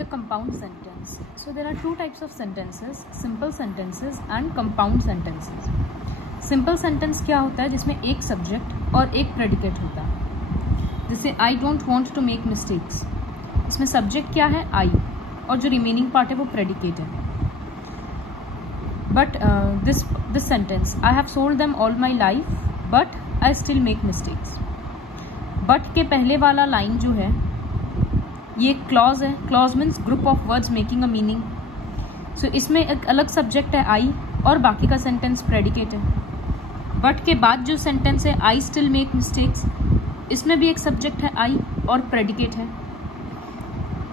The compound sentence. So there are two types of sentences, simple sentences and compound sentences. Simple sentence क्या होता है, जिसमें एक subject और एक प्रेडिकेट होता है. जैसे I don't want to make mistakes. इसमें सब्जेक्ट क्या है, I, और जो रिमेनिंग पार्ट है वो प्रेडिकेट है. But this sentence, I have sold them all my life, but I still make mistakes. But के पहले वाला लाइन जो है ये क्लॉज है. Clause means group of words making a meaning. So इसमें एक अलग सब्जेक्ट है आई और बाकी का सेंटेंस प्रेडिकेट है. बट के बाद जो सेंटेंस है आई स्टिल मेक मिस्टेक्स, इसमें भी एक सब्जेक्ट है आई और प्रेडिकेट है.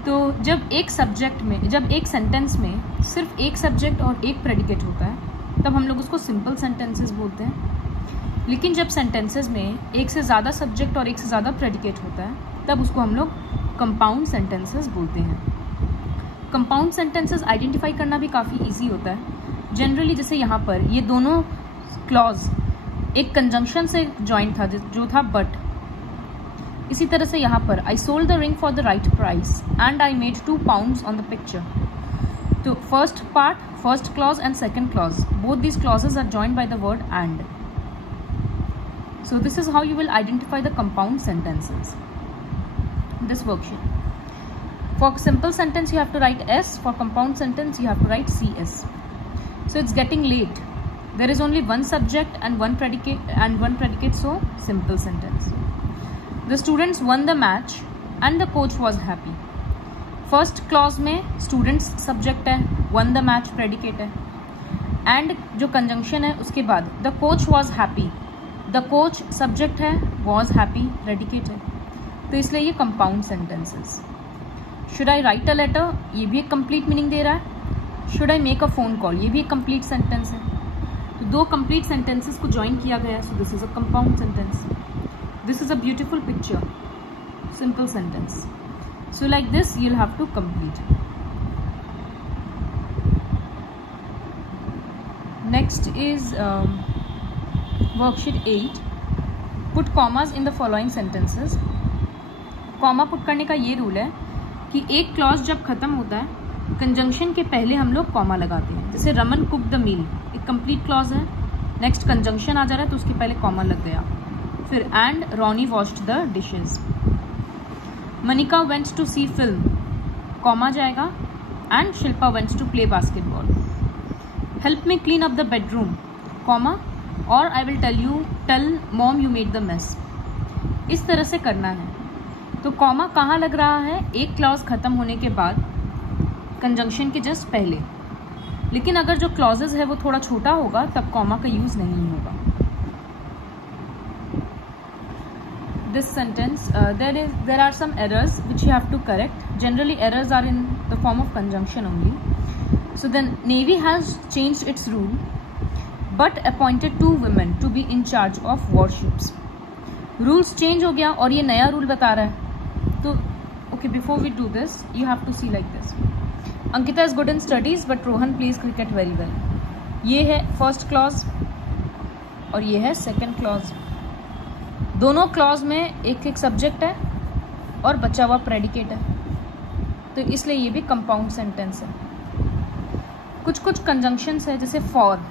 तो जब एक सब्जेक्ट में, जब एक सेंटेंस में सिर्फ एक सब्जेक्ट और एक प्रेडिकेट होता है तब हम लोग उसको सिंपल सेंटेंसेस बोलते हैं. लेकिन जब सेंटेंसेस में एक से ज़्यादा सब्जेक्ट और एक से ज़्यादा प्रेडिकेट होता है तब उसको हम लोग कंपाउंड सेंटेंसेस बोलते हैं. कंपाउंड सेंटेंसेस आइडेंटिफाई करना भी काफ़ी इजी होता है. जनरली जैसे यहाँ पर ये दोनों क्लॉज एक कंजंक्शन से जॉइन था जो था बट. इसी तरह से यहाँ पर I sold the ring for the right price and I made 2 pounds on the picture. तो first part, first clause and second clause, both these clauses are joined by the word and. So this is how you will identify the compound sentences. This worksheet. For simple sentence you have to write S. For compound sentence you have to write CS. So it's getting late. There is only one subject and one predicate. So simple sentence. The students won the match and the coach was happy. First clause में students subject है, won the match predicate है, and जो conjunction है उसके बाद the coach was happy. The coach subject है, was happy predicate है. तो इसलिए ये compound sentences. Should I write a letter, ये भी एक कंप्लीट मीनिंग दे रहा है. Should I make a phone call, ये भी एक कंप्लीट सेंटेंस है. तो दो कंप्लीट सेंटेंसेस को ज्वाइन किया गया है. So this is a compound sentence. This is a beautiful picture, simple sentence. So like this you will have to complete. Next is worksheet 8. Put commas in the following sentences. Comma put करने का ये rule है कि एक clause जब खत्म होता है कंजंक्शन के पहले हम लोग कॉमा लगाते हैं. जैसे रमन कुक द मील, एक कंप्लीट क्लॉज है. नेक्स्ट कंजंक्शन आ जा रहा है तो उसके पहले कॉमा लग गया. फिर and Ronnie washed the dishes. Manika went to see film, comma जाएगा. And Shilpa went to play basketball. Help me clean up the bedroom, comma, और I will tell mom you made the mess. इस तरह से करना है. तो कॉमा कहाँ लग रहा है, एक क्लॉज खत्म होने के बाद कंजंक्शन के जस्ट पहले. लेकिन अगर जो क्लॉजेज है वो थोड़ा छोटा होगा तब कॉमा का यूज नहीं होगा. This sentence there are some errors which you have to correct. Generally errors are in the form of conjunction only. So the navy has changed its rule but appointed 2 women to be in charge of warships. Rules change हो गया और ये नया rule बता रहा है. तो okay, before we do this you have to see like this. Ankita is good in studies but Rohan plays cricket very well. ये है फर्स्ट क्लॉज और ये है सेकेंड क्लॉज. दोनों क्लॉज में एक एक सब्जेक्ट है और बचा हुआ प्रेडिकेट है. तो इसलिए ये भी कंपाउंड सेंटेंस है. कुछ कुछ कंजंक्शंस है जैसे फॉर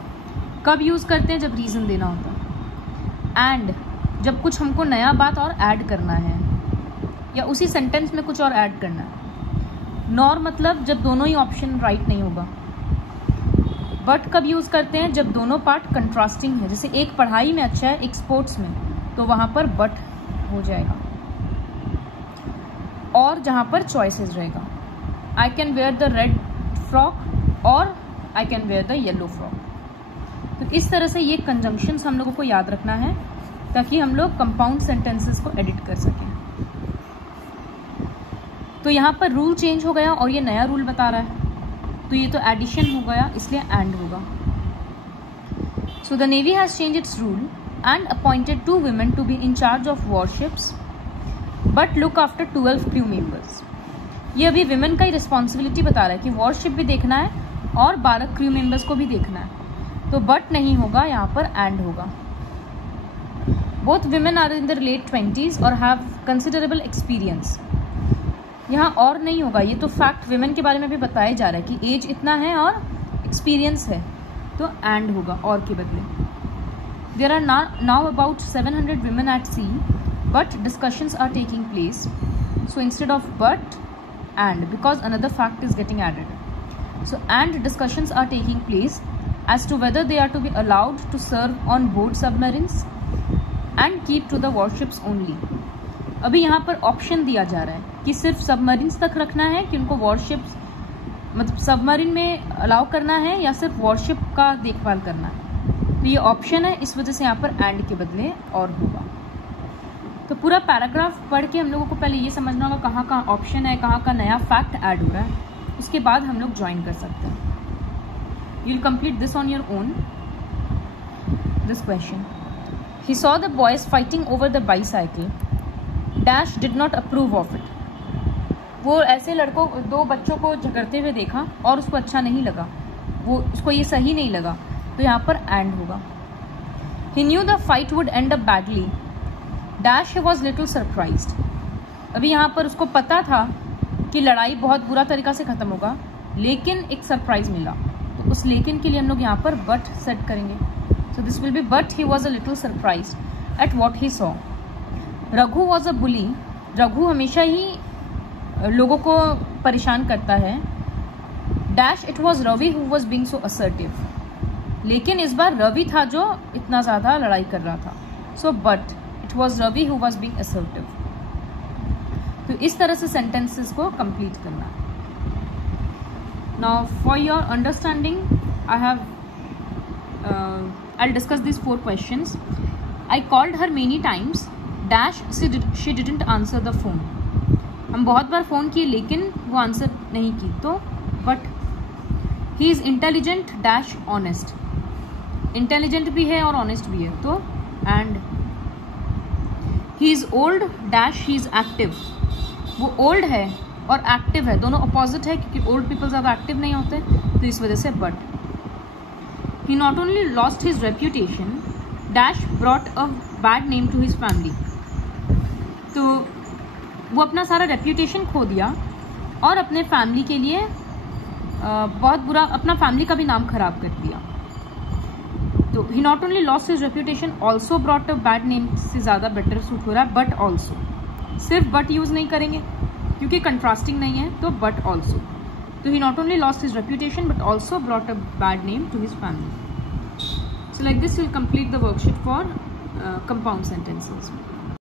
कब यूज करते हैं, जब रीजन देना होता है. एंड जब कुछ हमको नया बात और ऐड करना है या उसी सेंटेंस में कुछ और ऐड करना है. नॉर मतलब जब दोनों ही ऑप्शन राइट नहीं होगा. बट कब यूज करते हैं, जब दोनों पार्ट कंट्रास्टिंग है. जैसे एक पढ़ाई में अच्छा है, एक स्पोर्ट्स में, तो वहां पर बट हो जाएगा. और जहां पर चॉइसेस रहेगा, I can wear the red frock और I can wear the yellow frock. तो इस तरह से ये कंजंक्शंस हम लोगों को याद रखना है ताकि हम लोग कंपाउंड सेंटेंसेस को एडिट कर सकें. तो यहाँ पर रूल चेंज हो गया और ये नया रूल बता रहा है. तो ये तो एडिशन हो गया, इसलिए एंड होगा. So the navy has change its rule and appointed 2 women to be in charge of warships but look after 12 crew members. ये अभी विमेन का ही रिस्पॉन्सिबिलिटी बता रहा है कि वॉरशिप भी देखना है और 12 क्रू मेंबर्स को भी देखना है. तो बट नहीं होगा, यहाँ पर एंड होगा. Both women are in their late 20s और have considerable experience. यहाँ और नहीं होगा, ये तो फैक्ट विमेन के बारे में भी बताया जा रहा है कि एज इतना है और एक्सपीरियंस है, तो एंड होगा और के बदले। There are now about 700 women at sea, but discussions are taking place. So instead of but, and, because another fact is getting added. So and discussions are taking place as to whether they are to be allowed to serve on board submarines and keep to the warships only. अभी यहाँ पर option दिया जा रहा है कि सिर्फ submarines तक रखना है कि उनको वॉरशिप्स मतलब सबमरीन में अलाउ करना है या सिर्फ वॉरशिप का देखभाल करना है। तो ये ऑप्शन है, इस वजह से यहाँ पर एंड के बदले और होगा। तो पूरा पैराग्राफ पढ़ के हम लोगों को पहले ये समझना होगा कहाँ कहाँ ऑप्शन है, कहाँ का नया फैक्ट ऐड हो रहा है, उसके बाद हम लोग ज्वाइन कर सकते हैं। You will complete this on your own. This question, he saw the boys fighting over the bicycle, dash did not approve of it. वो ऐसे लड़कों दो बच्चों को झगड़ते हुए देखा और उसको अच्छा नहीं लगा, वो उसको ये सही नहीं लगा, तो यहाँ पर एंड होगा। He knew the fight would end up badly, dash he was little surprised. अभी यहाँ पर उसको पता था कि लड़ाई बहुत बुरा तरीका से खत्म होगा, लेकिन एक सरप्राइज मिला, तो उस लेकिन के लिए हम लोग यहाँ पर बट सेट करेंगे। So this will be but he was a little surprised at what he saw. Raghu was a bully, Raghu हमेशा ही लोगों को परेशान करता है। Dash it was Ravi who was being so assertive, लेकिन इस बार रवि था जो इतना ज़्यादा लड़ाई कर रहा था। So but it was Ravi who was being assertive. तो इस तरह से सेंटेंसेस को कंप्लीट करना। Now for your understanding I'll discuss these 4 questions. I called her many times, dash she didn't answer the phone. हम बहुत बार फ़ोन किए लेकिन वो आंसर नहीं की, तो but he is intelligent dash honest, intelligent भी है और ऑनेस्ट भी है, तो and he is old dash he is active, वो ओल्ड है और एक्टिव है, दोनों अपोजिट है क्योंकि ओल्ड पीपल ज़्यादा एक्टिव नहीं होते, तो इस वजह से but. He not only lost his reputation dash brought a bad name to his family, तो वो अपना सारा रेप्यूटेशन खो दिया और अपने फैमिली के लिए बहुत बुरा, अपना फैमिली का भी नाम खराब कर दिया। तो he not only lost his reputation also brought a bad name से ज़्यादा बेटर सूट हो रहा है बट ऑल्सो। सिर्फ बट यूज़ नहीं करेंगे क्योंकि कंट्रास्टिंग नहीं है, तो बट ऑल्सो। तो he not only lost his reputation but also brought a bad name to his family. So like this, you'll complete the worksheet for compound sentences.